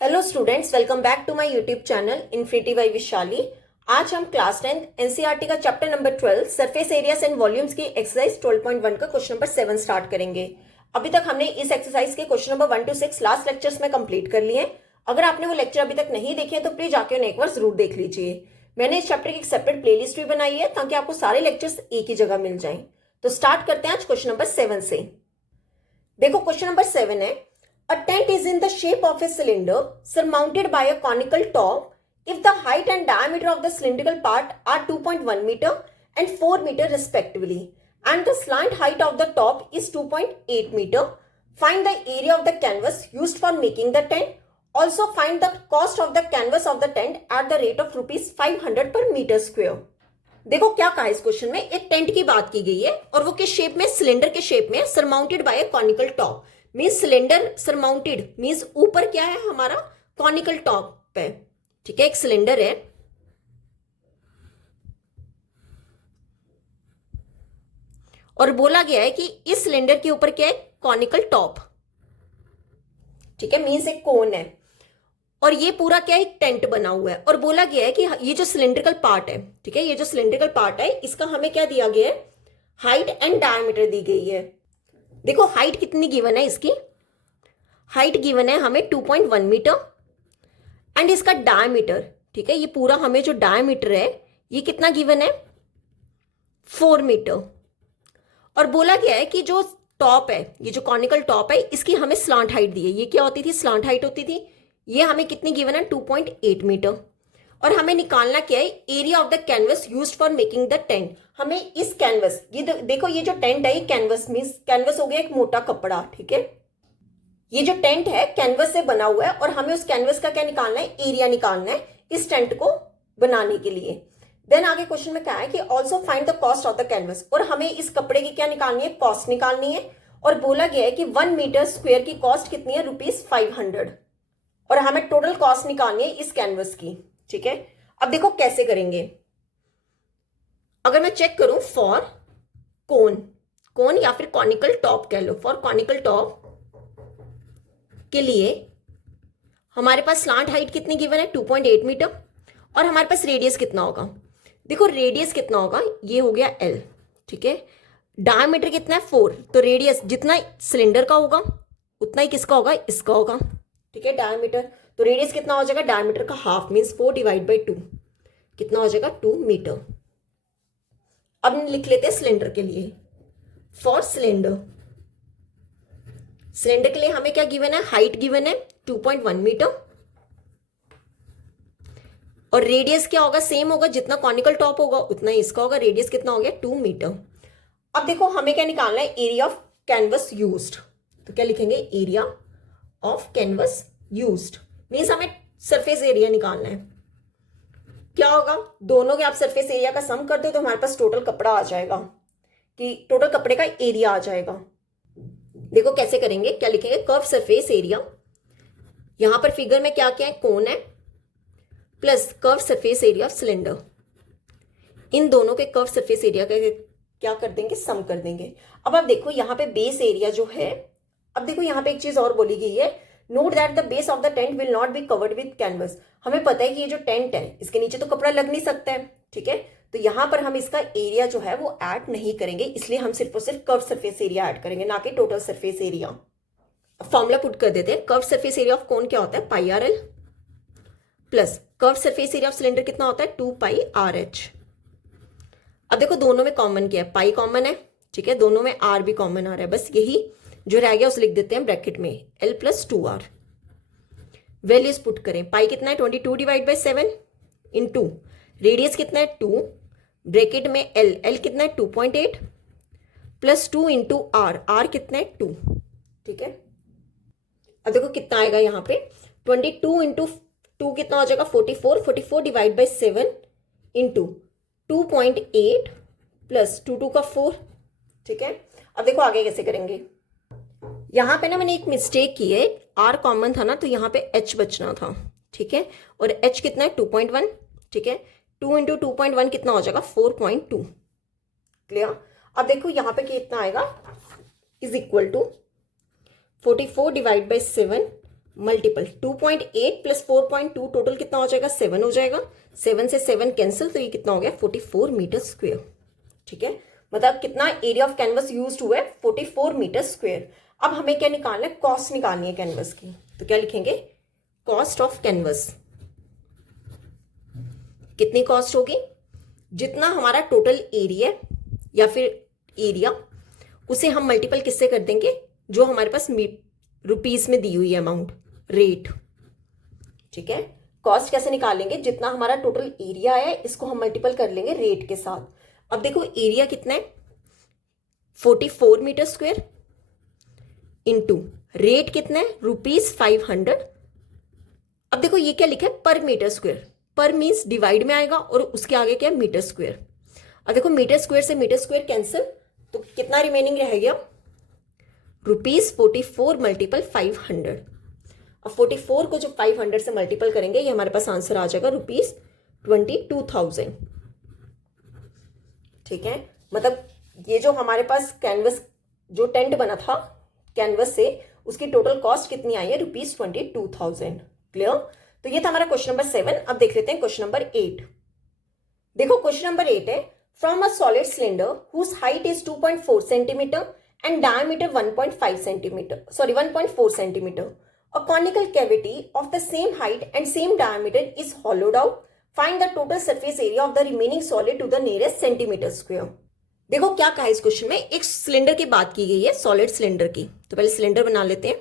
Hello students, welcome back to my YouTube channel infinity by Vishali. आज हम class 10 NCERT का chapter number 12 surface areas and volumes की exercise 12.1 का question number 7 start करेंगे। अभी तक हमने इस एक्सरसाइज के question number 1 to 6 last lectures में कंप्लीट कर लिए। अगर आपने वो लेक्चर अभी तक नहीं देखे तो प्लीज जाके उन्हें एक बार जरूर देख लीजिए। मैंने इस चैप्टर की एक सेपरेट प्लेलिस्ट भी बनाई है ताकि आपको सारे लेक्चर्स एक ही जगह मिल जाएं। तो स्टार्ट करते हैं आज क्वेश्चन नंबर 7 से। देखो क्वेश्चन नंबर 7 है, a tent is in the shape of a cylinder surmounted by a conical top if the height and diameter of the cylindrical part are 2.1 meter and 4 meter respectively and the slant height of the top is 2.8 meter. Find the area of the canvas used for making the tent. Also find the cost of the canvas of the tent at the rate of rupees 500 per meter square. देखो क्या कहा इस question में, एक tent की बात की गई है और वो किस शेप में, सिलेंडर के शेप में, surmounted bye a conical top. Means cylinder surmounted means ऊपर क्या है हमारा, कॉनिकल टॉप है। ठीक है, एक सिलेंडर है और बोला गया है कि इस सिलेंडर के ऊपर क्या है, कॉनिकल टॉप। ठीक है, मींस एक कोन है और ये पूरा क्या है, एक टेंट बना हुआ है और बोला गया है कि ये जो सिलेंड्रिकल पार्ट है, ठीक है, ये जो सिलेंड्रिकल पार्ट है इसका हमें क्या दिया गया है, हाइट एंड डायमीटर दी गई है। देखो हाइट कितनी गिवन है, इसकी हाइट गिवन है हमें 2.1 मीटर एंड इसका डायमीटर, ठीक है, ये पूरा हमें जो डायमीटर है ये कितना गिवन है, 4 मीटर। और बोला गया है कि जो टॉप है, ये जो कॉनिकल टॉप है इसकी हमें स्लांट हाइट दी है। ये क्या होती थी, स्लांट हाइट होती थी। ये हमें कितनी गिवन है, 2.8 मीटर। और हमें निकालना क्या है, area of the canvas used for making the tent. हमें इस कैनवस, ये देखो ये जो टेंट है ये कैनवस मींस कैनवस हो गया एक मोटा कपड़ा। ठीक है, ये जो टेंट है कैनवस से बना हुआ है और हमें उस कैनवस का क्या निकालना है, एरिया निकालना है इस टेंट को बनाने के लिए। देन आगे क्वेश्चन में क्या है कि also find the cost of the canvas, और हमें इस कपड़े की क्या निकालनी है, कॉस्ट निकालनी है। और बोला गया है कि 1 मीटर स्क्वायर की कॉस्ट कितनी है, रुपीज 500। और हमें टोटल कॉस्ट निकालनी है इस कैनवस की। ठीक है, अब देखो कैसे करेंगे। अगर मैं चेक करूं फॉर कोन या फिर कॉनिकल टॉप कह लो, फॉर कॉनिकल टॉप के लिए हमारे पास स्लांट हाइट कितनी गिवन है, 2.8 मीटर। और हमारे पास रेडियस कितना होगा, देखो रेडियस कितना होगा, ये हो गया L। ठीक है, डायमीटर कितना है 4, तो रेडियस जितना सिलेंडर का होगा उतना ही किसका होगा, इसका होगा। ठीक है, डायमीटर, तो रेडियस कितना हो जाएगा, डायमीटर का हाफ मींस 4 डिवाइड बाई 2 कितना हो जाएगा, 2 मीटर। अब लिख लेते हैं सिलेंडर के लिए, फॉर सिलेंडर के लिए हमें क्या गिवन है, हाइट गिवन है 2.1 मीटर और रेडियस क्या होगा, सेम होगा, जितना कॉनिकल टॉप होगा उतना ही इसका होगा। रेडियस कितना हो गया, 2 मीटर। अब देखो हमें क्या निकालना है, एरिया ऑफ कैनवस यूज्ड। तो क्या लिखेंगे, area of canvas used means हमें सरफेस एरिया निकालना है। क्या होगा, दोनों के आप सरफेस एरिया का सम कर दो तो हमारे पास टोटल कपड़ा आ जाएगा, कि टोटल कपड़े का एरिया आ जाएगा। देखो कैसे करेंगे, क्या लिखेंगे, कर्व सरफेस एरिया, यहां पर फिगर में क्या क्या है, कोन है plus curve surface area of cylinder. इन दोनों के कर्व सरफेस एरिया का क्या कर देंगे, सम कर देंगे। अब आप देखो यहाँ पे बेस एरिया जो है, अब देखो यहाँ पे एक चीज और बोली गई है, note that the base of the tent will not be covered with canvas. हमें पता है कि ये जो टेंट है इसके नीचे तो कपड़ा लग नहीं सकता है। ठीक है, तो यहां पर हम इसका एरिया जो है वो ऐड नहीं करेंगे, इसलिए हम सिर्फ और सिर्फ कर्व सरफेस एरिया ऐड करेंगे, ना कि total surface area. Formula put कर देते हैं, curve surface area of cone क्या होता है, pi R L plus curve surface area of cylinder कितना होता है, 2 पाई आर एच। अब देखो दोनों में कॉमन क्या है, पाई कॉमन है। ठीक है, दोनों में आर भी कॉमन आ रहा है, बस यही जो रह गया उसे लिख देते हैं ब्रैकेट में, L plus 2 R. Values put करें, पाई कितना है 22 डिवाइड बाई 7 इंटू रेडियस कितना है 2 ब्रैकेट में एल कितना है 2.8 प्लस 2 इंटू आर कितना है 2। ठीक है, अब देखो कितना आएगा यहाँ पे, 22 इंटू 2 कितना हो जाएगा, 44 डिवाइड बाई 7 इंटू 2.8 प्लस 2 का 4। ठीक है, अब देखो आगे कैसे करेंगे। यहां पे ना मैंने एक मिस्टेक की है, आर कॉमन था ना तो यहाँ पे एच बचना था। ठीक है, और एच कितना है 2.1। ठीक है, 2 इंटू 2.1 कितना हो जाएगा, 4.2। क्लियर। अब देखो यहाँ पे कितना आएगा, is equal to 44 divide by 7 multiple 2.8 plus 4.2 total कितना हो जाएगा 7 हो जाएगा। 7 से 7 कैंसिल, तो ये कितना हो गया 44 मीटर स्क्वायर। ठीक है, मतलब कितना एरिया ऑफ कैनवस यूज हुआ है 44 मीटर स्क्वायर। अब हमें क्या निकालना है, कॉस्ट निकालनी है कैनवस की। तो क्या लिखेंगे, कॉस्ट ऑफ कैनवस। कितनी कॉस्ट होगी, जितना हमारा टोटल एरिया या फिर एरिया, उसे हम मल्टीपल किससे कर देंगे, जो हमारे पास रुपीस में दी हुई है अमाउंट, रेट। ठीक है, कॉस्ट कैसे निकालेंगे, जितना हमारा टोटल एरिया है इसको हम मल्टीपल कर लेंगे रेट के साथ। अब देखो एरिया कितना है 44 मीटर स्क्वायर इंटू रेट कितना है ₹500। अब देखो ये क्या लिखा है पर मीटर स्क्वायर, पर मीन्स डिवाइड में आएगा और उसके आगे क्या है मीटर स्क्वायर। अब देखो मीटर स्क्वायर से मीटर स्क्वायर कैंसिल, तो कितना रिमेनिंग रह गया ₹44 मल्टीपल 500। अब 44 को जो 500 से मल्टीपल करेंगे ये हमारे पास आंसर आ जाएगा ₹22,000। ठीक है, मतलब ये जो हमारे पास कैनवस जो टेंट बना था कैनवस से, उसकी टोटल कॉस्ट कितनी आई है ₹22,000। क्लियर, तो ये था हमारा क्वेश्चन नंबर 7। अब देख लेते हैं क्वेश्चन नंबर 8। देखो क्वेश्चन नंबर 8 है, from a solid cylinder whose height is 2.4 centimetre and diameter 1.5 centimeter, sorry 1.4 centimeter. A conical cavity of the same height and same diameter is hollowed out. Find the total surface area of the remaining solid to the nearest centimeter square. देखो क्या कहा है इस question में, एक cylinder की बात की गई है, सॉलिड सिलेंडर की। तो पहले सिलेंडर बना लेते हैं।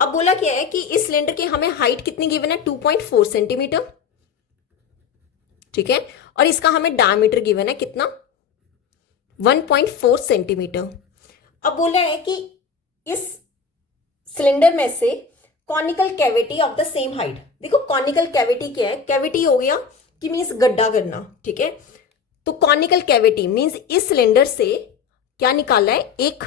अब बोला क्या है कि इस सिलेंडर की हमें हाइट कितनी गिवन है 2.4 सेंटीमीटर। ठीक है, और इसका हमें डायमीटर गिवन है कितना 1.4 सेंटीमीटर। अब बोला है कि इस सिलेंडर में से conical cavity of the same height. देखो कॉनिकल कैविटी क्या है, कैविटी हो गया कि मीन्स गड्ढा करना। ठीक है, तो कॉनिकल कैविटी मीन्स इस सिलेंडर से क्या निकाला है, एक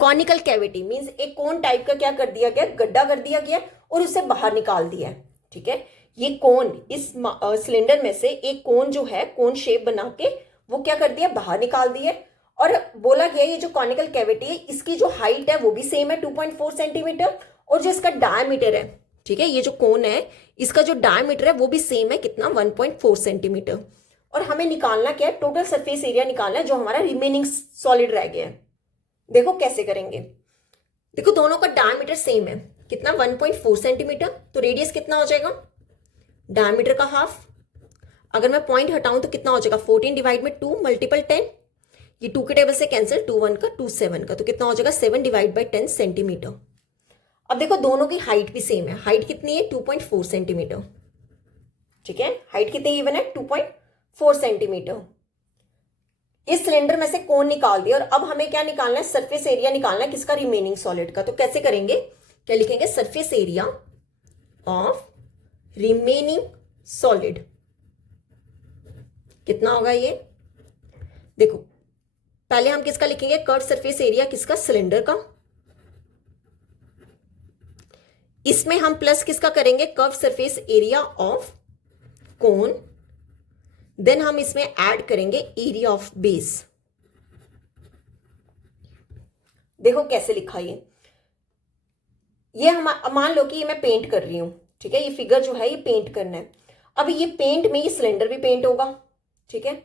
कॉनिकल कैविटी मीन्स एक कोन टाइप का क्या कर दिया गया, गड्ढा कर दिया गया और उसे बाहर निकाल दिया है। ठीक है, ये कोन इस सिलेंडर में से एक कोन जो है, कोन शेप बना के वो क्या कर दिया, बाहर निकाल दिया। और बोला गया ये जो कॉनिकल कैविटी है इसकी जो हाइट है वो भी सेम है 2.4 सेंटीमीटर, और जो इसका डायमीटर है, ठीक है, ये जो कोन है इसका जो डायमीटर है वो भी सेम है कितना 1.4 सेंटीमीटर। और हमें निकालना क्या है, टोटल सरफेस एरिया निकालना है जो हमारा रिमेनिंग सॉलिड रह गया है। देखो कैसे करेंगे, देखो दोनों का डायमीटर सेम है कितना 1.4 सेंटीमीटर, तो रेडियस कितना हो जाएगा डायमीटर का हाफ। अगर मैं पॉइंट हटाऊं तो कितना हो जाएगा 14 डिवाइड में 2 मल्टीपल 10, ये 2 के टेबल से कैंसिल, 2 1 का 2 7 का, तो कितना हो जाएगा 7 डिवाइड बाई 10 सेंटीमीटर। अब देखो दोनों की हाइट भी सेम है, हाइट कितनी है 2.4 सेंटीमीटर। ठीक है, हाइट कितनी इवन है 2.4 सेंटीमीटर। इस सिलेंडर में से कोन निकाल दिया और अब हमें क्या निकालना है, सरफेस एरिया निकालना है किसका, रिमेनिंग सॉलिड का। तो कैसे करेंगे, क्या लिखेंगे, surface area of remaining solid कितना होगा ये। देखो पहले हम किसका लिखेंगे, कर्व सरफेस एरिया किसका, सिलेंडर का। इसमें हम प्लस किसका करेंगे, curve surface area of cone. Then हम इसमें ऐड करेंगे एरिया ऑफ बेस। देखो कैसे लिखा ये हम मान लो कि ये मैं पेंट कर रही हूं। ठीक है, ये फिगर जो है ये पेंट करना है। अब ये पेंट में ये सिलेंडर भी पेंट होगा। ठीक है,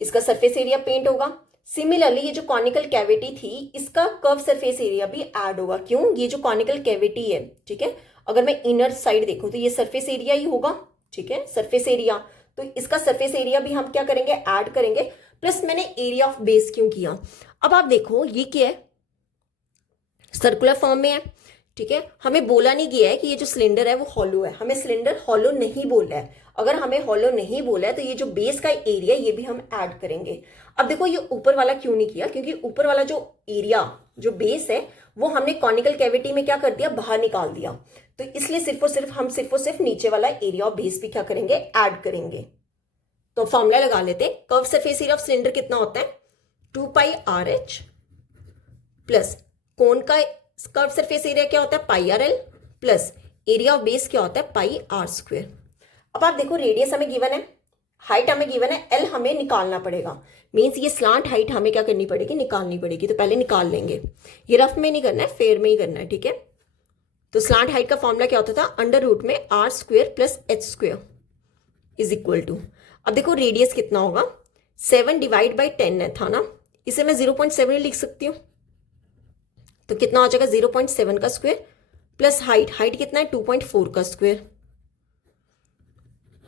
इसका सरफेस एरिया पेंट होगा। सिमिलरली ये जो कॉनिकल कैविटी थी इसका कर्व सरफेस एरिया भी ऐड होगा। क्यों, ये जो कॉनिकल कैविटी है, ठीक है, अगर मैं इनर साइड देखूं तो ये सरफेस एरिया ही होगा। ठीक है, सरफेस एरिया, तो इसका सरफेस एरिया भी हम क्या करेंगे, ऐड करेंगे। प्लस मैंने एरिया ऑफ बेस क्यों किया, अब आप देखो ये क्या है, सर्कुलर फॉर्म में है। ठीक है, हमें बोला नहीं गया है कि ये जो सिलेंडर है वो हॉलो है, हमें सिलेंडर हॉलो नहीं बोला है। अगर हमें हॉलो नहीं बोला है तो ये जो बेस का एरिया ये भी हम ऐड करेंगे। अब देखो ये ऊपर वाला क्यों नहीं किया, क्योंकि ऊपर वाला जो एरिया जो बेस है वो हमने कॉनिकल कैविटी में क्या कर दिया, बाहर निकाल दिया। तो इसलिए सिर्फ और सिर्फ नीचे वाला एरिया ऑफ बेस भी क्या करेंगे, ऐड करेंगे। तो फॉर्मूला लगा लेते हैं, curve surface area of cylinder कितना होता है 2πRH प्लस कोन का कर्व सरफेस एरिया क्या होता है πRL plus area of base क्या होता है πr²। अब आप देखो रेडियस हमें गिवन है, हाइट हमें गिवन है, एल हमें निकालना पड़ेगा। मीन्स ये स्लांट हाइट हमें क्या करनी पड़ेगी, निकालनी पड़ेगी। तो पहले निकाल लेंगे, ये रफ में नहीं करना है, फेयर में ही करना है, ठीक है। तो स्लांट हाइट का फॉर्मूला क्या होता था, अंडर रूट में R square plus H square is equal to, अब देखो रेडियस कितना होगा, 7 डिवाइड बाई 10 है था ना, इसे मैं 0.7 लिख सकती हूँ। तो कितना हो जाएगा 0.7 का स्क्वायर प्लस हाइट, हाइट कितना है 2.4 का स्क्वायर।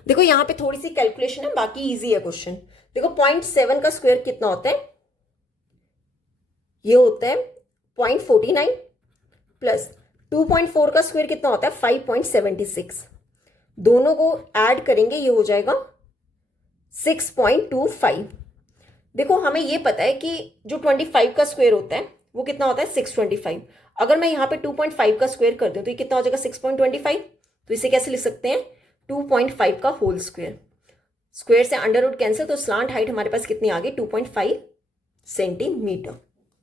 देखो यहां पे थोड़ी सी कैलकुलेशन है, बाकी इजी है क्वेश्चन। देखो 0.7 का स्क्वायर कितना होता है, ये होता है 0.49 प्लस 2.4 का स्क्वायर कितना होता है 5.76, दोनों को ऐड करेंगे ये हो जाएगा 6.25। देखो हमें ये पता है कि जो 25 का स्क्वायर होता है वो कितना होता है 625। अगर मैं यहाँ पे 2.5 का स्क्वायर कर दूं तो ये कितना हो जाएगा 6.25। तो इसे कैसे लिख सकते हैं 2.5 का होल स्क्वायर, स्क्वायर से अंडर रूट कैंसिल, तो स्लांट हाइट हमारे पास कितनी आ गई 2.5 सेंटीमीटर।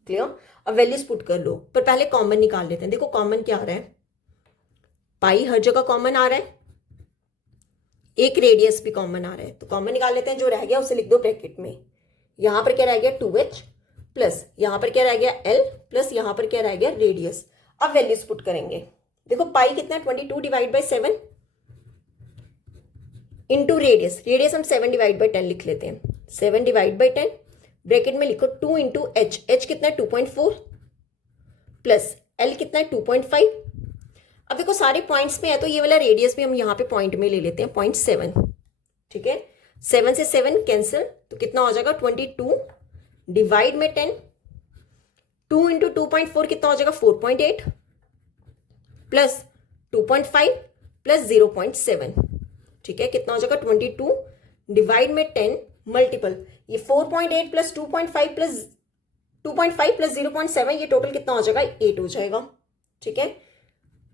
क्लियर। अब वैल्यूज पुट कर लो, पर पहले कॉमन निकाल लेते हैं। देखो कॉमन क्या आ रहा है, पाई हर जगह कॉमन आ रहा है, एक रेडियस भी कॉमन आ रहा है, तो कॉमन निकाल लेते हैं। जो रह गया उसे लिख दो ब्रैकेट में, यहां पर क्या रह गया 2h प्लस यहां पर क्या रह गया l प्लस यहां पर क्या रह गया रेडियस। अब वैल्यूज पुट करेंगे। देखो पाई कितना है 22 divide by 7 into radius, radius हम 7 डिवाइड बाई 10 लिख लेते हैं, 7 डिवाइड बाई 10 ब्रैकेट में लिखो 2 इंटू एच, एच कितना है 2.4 प्लस l कितना है 2.5। अब देखो सारे पॉइंट्स में है तो ये वाला रेडियस भी हम यहाँ पे पॉइंट में ले लेते हैं 0.7, ठीक है। 7 से 7 कैंसिल, तो कितना हो जाएगा 22 डिवाइड में 10, 2 इंटू 2.4 कितना हो जाएगा 4.8 प्लस 2.5 प्लस 0.7, ठीक है। कितना हो जाएगा 22 डिवाइड में 10 मल्टीपल, ये 4.8 प्लस 2.5 प्लस 2.5 प्लस 0.7, ये टोटल कितना हो जाएगा 8 हो जाएगा, ठीक है।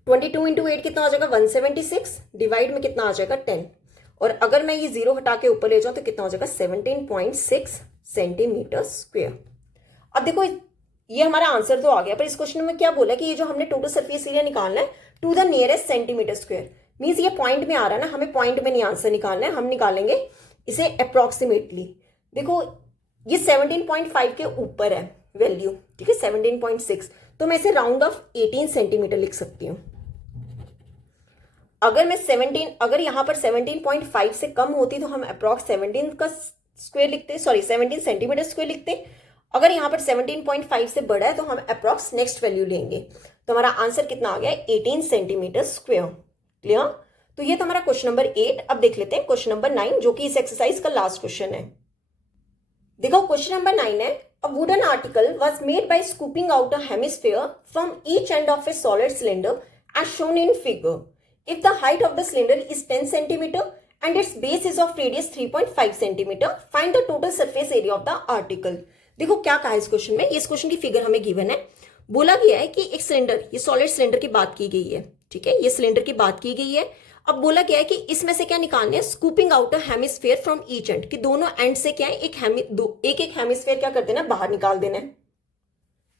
22 इंटू 8 कितना हो जाएगा 176 डिवाइड में कितना आ जाएगा 10, और अगर मैं ये जीरो हटा के ऊपर ले जाऊं तो कितना हो जाएगा 17.6 सेंटीमीटर स्क्वायर। अब देखो ये हमारा आंसर तो आ गया, पर इस क्वेश्चन में क्या बोला कि ये जो हमने टोटल सरफेस एरिया निकालना है to the nearest centimetre square, means ये पॉइंट में आ रहा है ना, हमें पॉइंट में नहीं आंसर निकालना है, हम निकालेंगे इसे अप्रोक्सीमेटली। देखो ये 17.5 के ऊपर है वैल्यू, ठीक है 17.6, तो मैं इसे राउंड ऑफ 18 सेंटीमीटर लिख सकती हूँ। अगर मैं 17, अगर यहां पर 17.5 से कम होती तो हम अप्रॉक्स 17 का स्क्वायर लिखते, सॉरी 17 सेंटीमीटर स्क्वायर लिखते। अगर यहां पर 17.5 से बड़ा है तो हम अप्रॉक्स नेक्स्ट वैल्यू लेंगे, तो हमारा आंसर कितना आ गया 18 सेंटीमीटर स्क्वायर। क्लियर। तो ये तो हमारा क्वेश्चन नंबर 8। अब देख लेते हैं क्वेश्चन नंबर 9, जो कि इस एक्सरसाइज का लास्ट क्वेश्चन है। देखो क्वेश्चन नंबर 9 है, a wooden article was made by scooping out a hemisphere from each end of a solid cylinder as shown in figure. If the height of the cylinder is 10 centimeter and its base is of radius 3.5 centimeter, find the total surface area of the article. देखो क्या कहा है इस question में, इस question की figure हमें given है। बोला गया है कि एक सिलेंडर, ये सॉलिड सिलेंडर की बात की गई है, ठीक है, ये सिलेंडर की बात की गई है। अब बोला गया है कि इसमें से क्या निकालने हैं, scooping out a hemisphere from each and, कि दोनों एंड से क्या है एक हेमिस्फीयर क्या कर देना है, बाहर निकाल देना है।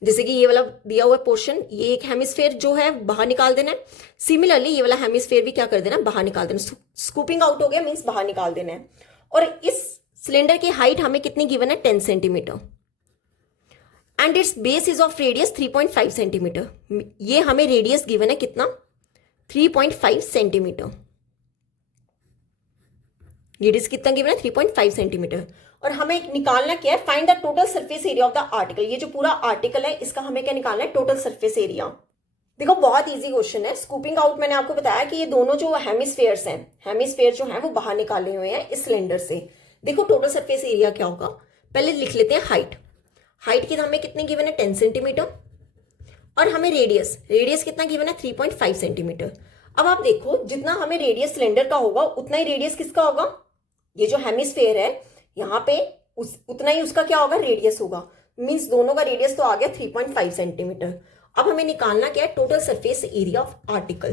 जैसे कि ये वाला दिया हुआ पोर्शन, ये एक हेमिस्फीयर जो है बाहर निकाल देना है। सिमिलरली ये वाला हेमिस्फीयर भी क्या कर देना, बाहर निकाल देना। स्कूपिंग आउट हो गया मीन्स बाहर निकाल देना है। और इस सिलेंडर की हाइट हमें कितनी गिवन है 10 centimetre and it's base is of radius 3.5 centimetre. ये हमें रेडियस गिवन है कितना 3.5 सेंटीमीटर, रेडियस कितना गिवन है 3.5 सेंटीमीटर। और हमें निकालना क्या है, find the total surface area of the article. ये जो पूरा आर्टिकल है इसका हमें क्या निकालना है, टोटल सरफेस एरिया। देखो बहुत इजी क्वेश्चन है। स्कूपिंग आउट मैंने आपको बताया कि ये दोनों जो हेमिस्फेयर्स हैं, हेमिस्फेयर जो है वो बाहर निकाले हुए हैं इस सिलेंडर से। देखो टोटल सरफेस एरिया क्या होगा, पहले लिख लेते हैं हाइट। हाइट की हमें कितनी गिवन है 10 सेंटीमीटर, और हमें रेडियस, रेडियस कितना गिवन है 3.5 सेंटीमीटर। अब आप देखो जितना हमें रेडियस सिलेंडर का होगा उतना ही रेडियस किसका होगा, ये जो हेमिस्फेयर है यहाँ पे उतना ही उसका क्या होगा, रेडियस होगा। मींस दोनों का रेडियस तो आ गया 3.5 सेंटीमीटर। अब हमें निकालना क्या है, total surface area of article.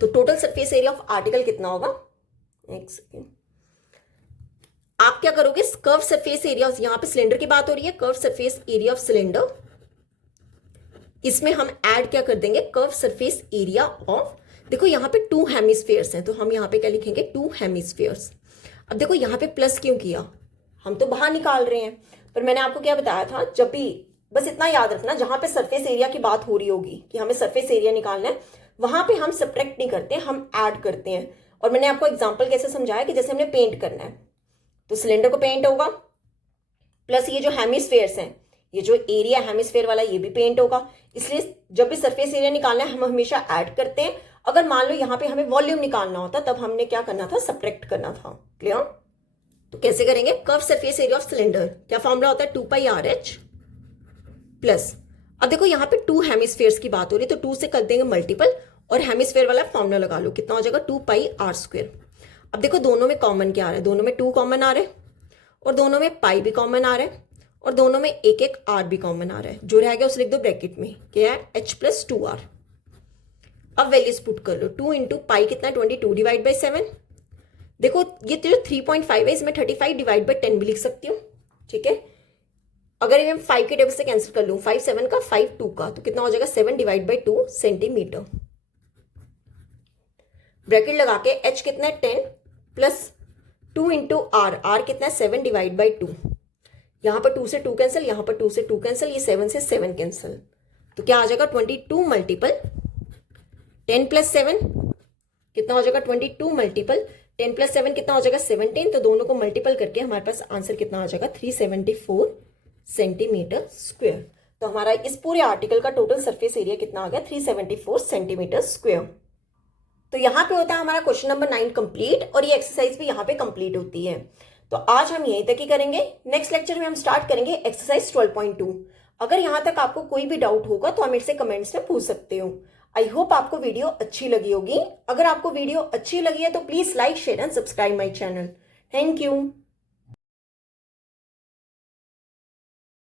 तो total surface area of article कितना होगा, एक सेकेंड, आप क्या करोगे, कर्व सरफेस एरिया, यहां पे सिलेंडर की बात हो रही है, curve surface area of cylinder, इसमें हम ऐड क्या कर देंगे, कर्व सरफेस एरिया ऑफ देखो यहाँ पे 2 हेमिस्फेयर्स हैं, तो हम यहाँ पे क्या लिखेंगे, 2 हेमिस्फेयर्स। अब देखो यहाँ पे प्लस क्यों किया, हम तो बाहर निकाल रहे हैं, पर मैंने आपको क्या बताया था, जब भी बस इतना याद रखना, जहां पे सरफेस एरिया की बात हो रही होगी कि हमें सरफेस एरिया निकालना है, वहां पे हम सब्ट्रैक्ट नहीं करते, हम ऐड करते हैं। और मैंने आपको एग्जांपल कैसे समझाया कि जैसे हमने पेंट करना है, तो सिलेंडर को पेंट होगा, प्लस ये जो हेमिस्फेयर्स हैं, ये जो एरिया हेमिस्फेयर वाला ये भी पेंट होगा। इसलिए जब भी सरफेस एरिया निकालना है हम हमेशा ऐड करते हैं। अगर मान लो यहाँ पे हमें वॉल्यूम निकालना होता तब हमने क्या करना था, सब्ट्रैक्ट करना था। क्लियर? तो कैसे करेंगे, curve surface area of cylinder, क्या फॉर्मूला होता है, 2πRH प्लस, अब देखो यहाँ पे 2 हेमिस्फेयर्स की बात हो रही है, तो 2 से कर देंगे मल्टीपल, और हेमिस्फेयर वाला फॉर्मूला लगा लो, कितना हो जाएगा, 2πr²। अब देखो दोनों में कॉमन क्या आ रहा है, दोनों में 2 कॉमन आ रहा है, और दोनों में पाई भी कॉमन आ रहा है, और दोनों में एक एक आर भी कॉमन आ रहा है। जो रह गया उसे लिख दो ब्रैकेट में, क्या है, h + 2r। अब वैल्यूज पुट कर लो, 2 × पाई कितना, 22 डिवाइड बाई 7। देखो ये जो 3.5 है, इसमें 35 डिवाइड बाई 10 भी लिख सकती हूँ, ठीक है। अगर ये मैं 5 के टेबल से कैंसिल कर लूँ, 5 7 का, 5 2 का, तो कितना हो जाएगा, 7 डिवाइड बाई 2 सेंटीमीटर। ब्रैकेट लगा के h कितना है, 10 प्लस 2 × r, r कितना है, 7 डिवाइड बाई 2। यहाँ पर 2 से 2 कैंसिल, यहाँ पर 2 से 2 कैंसिल, ये 7 से 7 कैंसिल, तो क्या आ जाएगा, 22 मल्टीपल 10 + 7 कितना हो जाएगा, 22 मल्टीपल 10 + 7 कितना हो जाएगा, 17। तो दोनों को मल्टीपल करके हमारे पास आंसर कितना आ जाएगा, 374 सेंटीमीटर स्क्वायर। तो हमारा इस पूरे आर्टिकल का टोटल सरफेस एरिया कितना आ गया, 374 सेंटीमीटर स्क्वायर। तो यहाँ पे होता है हमारा क्वेश्चन नंबर 9 कंप्लीट, और ये एक्सरसाइज भी यहाँ पे कंप्लीट होती है। तो आज हम यहीं तक ही करेंगे, नेक्स्ट लेक्चर में हम स्टार्ट करेंगे एक्सरसाइज 12.2। अगर यहाँ तक आपको कोई भी डाउट होगा तो आप मेरे से कमेंट्स में पूछ सकते हो। आई होप आपको वीडियो अच्छी लगी होगी। अगर आपको वीडियो अच्छी लगी है तो please like, share and subscribe my channel. Thank you.